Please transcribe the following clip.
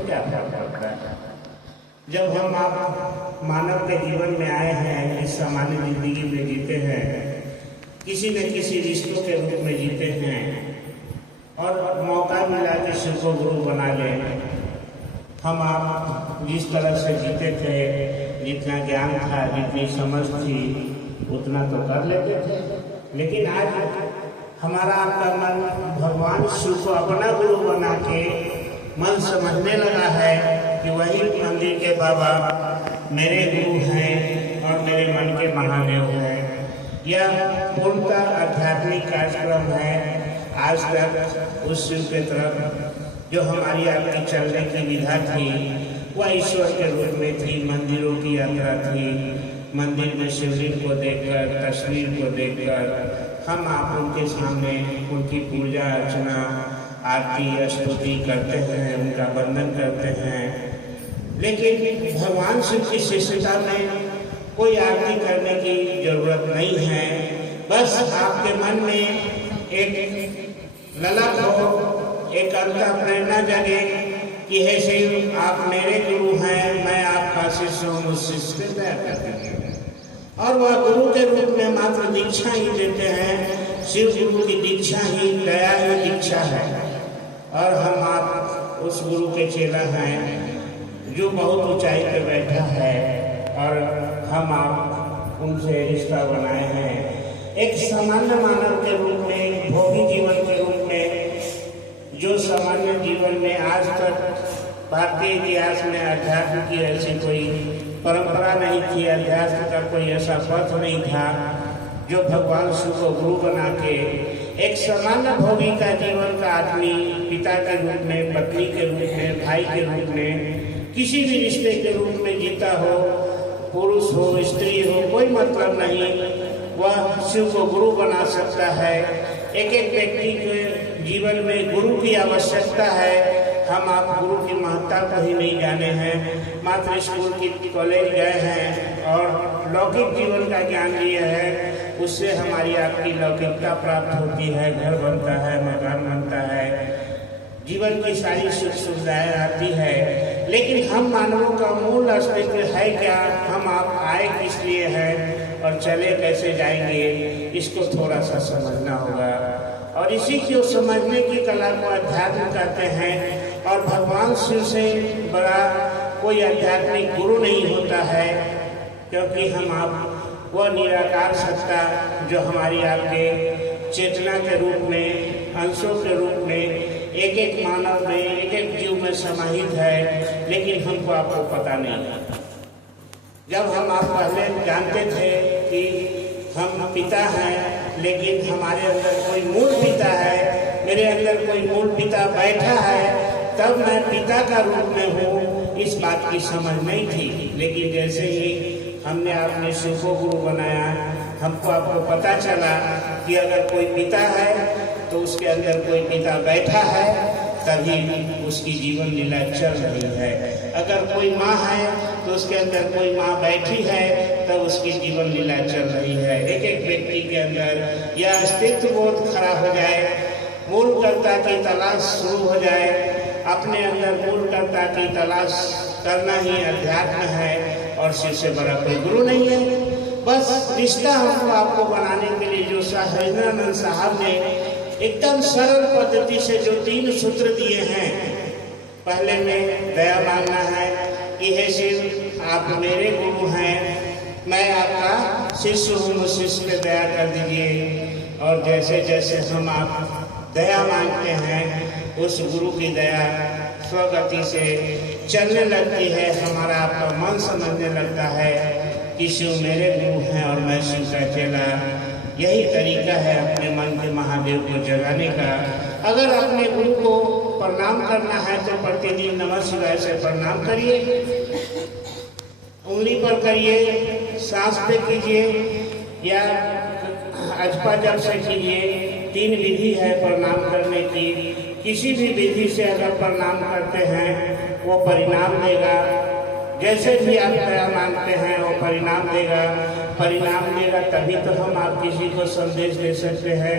तो क्या फर्क पड़ता है। जब हम आप मानव के जीवन में आए हैं, इस सामान्य जिंदगी में जीते हैं, किसी न किसी रिश्तों के रूप में जीते हैं और मौका मिला कि शिव को गुरु बना लें। हम आप जिस तरह से जीते थे, जितना ज्ञान था, जितनी समझ थी, उतना तो कर लेते थे। लेकिन आज हमारा आपका मन भगवान शिव को अपना गुरु बना के मन समझने लगा है कि वही मंदिर के बाबा मेरे गुरु हैं और मेरे मन के महादेव हैं। यह पूर्णतः आध्यात्मिक कार्यक्रम है। आज तक उस शिव के तरफ जो हमारी आपकी चलने की विधा थी वह ईश्वर के रूप में थी, मंदिरों की यात्रा थी। मंदिर में शिवलिंग को देखकर, तस्वीर को देखकर हम आप उनके सामने उनकी पूजा अर्चना, आरती स्तुति करते हैं, उनका वंदन करते हैं। लेकिन भगवान शिव की शिष्यता में कोई आरती करने की जरूरत नहीं है। बस आपके मन में एक ललक हो, एक अंतर प्रेरणा जगे कि हे शिव, आप मेरे गुरु हैं, मैं आपका शिष्य हूँ, उस शिष्य को दया कर दीजिए। और वह गुरु के रूप में मात्र दीक्षा ही देते हैं। शिव गुरु की दीक्षा ही दया ही दीक्षा है। और हम आप उस गुरु के चेला हैं जो बहुत ऊंचाई पे बैठा है और हम आप उनसे रिश्ता बनाए हैं। एक सामान्य मानव के रूप में, भोगी जीवन के रूप में, जो सामान्य जीवन में आज तक भारतीय इतिहास में अध्यात्म की ऐसी कोई परंपरा नहीं थी, अध्यात्म का कोई ऐसा पथ नहीं था जो भगवान शिव को गुरु बना के एक सामान्य भोगी का जीवन का आदमी पिता के रूप में, पत्नी के रूप में, भाई के रूप में, किसी भी रिश्ते के रूप में जीता हो, पुरुष हो स्त्री हो, कोई मतलब नहीं, वह शिव को गुरु बना सकता है। एक एक व्यक्ति के जीवन में गुरु की आवश्यकता है। हम आप गुरु की महत्ता को ही नहीं जाने हैं, मात्र स्कूल की कॉलेज गए हैं और लौकिक जीवन का ज्ञान लिए हैं, उससे हमारी आपकी लौकिकता प्राप्त होती है, घर बनता है, मकान बनता है, जीवन की सारी सुख सुविधाएं आती है। लेकिन हम मानवों का मूल अस्तित्व है क्या, हम आप आए किस लिए हैं और चले कैसे जाएंगे, इसको थोड़ा सा समझना होगा। और इसी को समझने की कला को अध्यात्म कहते हैं। और भगवान शिव से बड़ा कोई आध्यात्मिक गुरु नहीं होता है, क्योंकि हम आप वह निराकार सत्ता जो हमारी आपके चेतना के रूप में, अंशों के रूप में, एक एक मानव में, एक एक जीव में समाहित है, लेकिन हमको आपको पता नहीं। जब हम आप पहले जानते थे कि हम पिता हैं, लेकिन हमारे अंदर कोई मूल पिता है, मेरे अंदर कोई मूल पिता बैठा है, तब मैं पिता का रूप में हूँ, इस बात की समझ नहीं थी। लेकिन जैसे ही हमने आपने शिव को गुरु बनाया, हमको आपको पता चला कि अगर कोई पिता है तो उसके अंदर कोई पिता बैठा है, तभी उसकी जीवन लीला चल रही है। अगर कोई माँ है तो उसके अंदर कोई माँ बैठी है, तब उसकी जीवन लीला चल रही है। एक एक व्यक्ति के अंदर यह अस्तित्व बोध खड़ा हो जाए, मूल कर्ता की तलाश शुरू हो जाए, अपने अंदर मूल कर्ता की तलाश करना ही अध्यात्म है। और शिव से बड़ा कोई गुरु नहीं है। बस रिश्ता हमको आपको बनाने के लिए जो हरिंद्रानंद साहब ने एकदम सरल पद्धति से जो 3 सूत्र दिए हैं, पहले में दया मांगना है कि हे शिव, आप मेरे गुरु हैं, मैं आपका शिष्य हूँ, मुझ शिष्य पे दया कर दीजिए। और जैसे जैसे हम आप दया मांगते हैं, उस गुरु की दया स्वगति से चलने लगती है। हमारा आपका मन समझने लगता है कि शिव मेरे गुरु हैं और मैं शिव का चेला। यही तरीका है अपने मन के महादेव को जगाने का। अगर अपने गुरु को प्रणाम करना है तो प्रतिदिन नमः शिवाय से प्रणाम करिए, उंगली पर करिए, सांस पे कीजिए या अजपा जप से कीजिए। 3 विधि है प्रणाम करने की। किसी भी विधि से अगर प्रणाम करते हैं वो परिणाम देगा। जैसे भी आप दया मांगते हैं वो परिणाम देगा। परिणाम देगा तभी तो हम आप किसी को संदेश दे सकते हैं।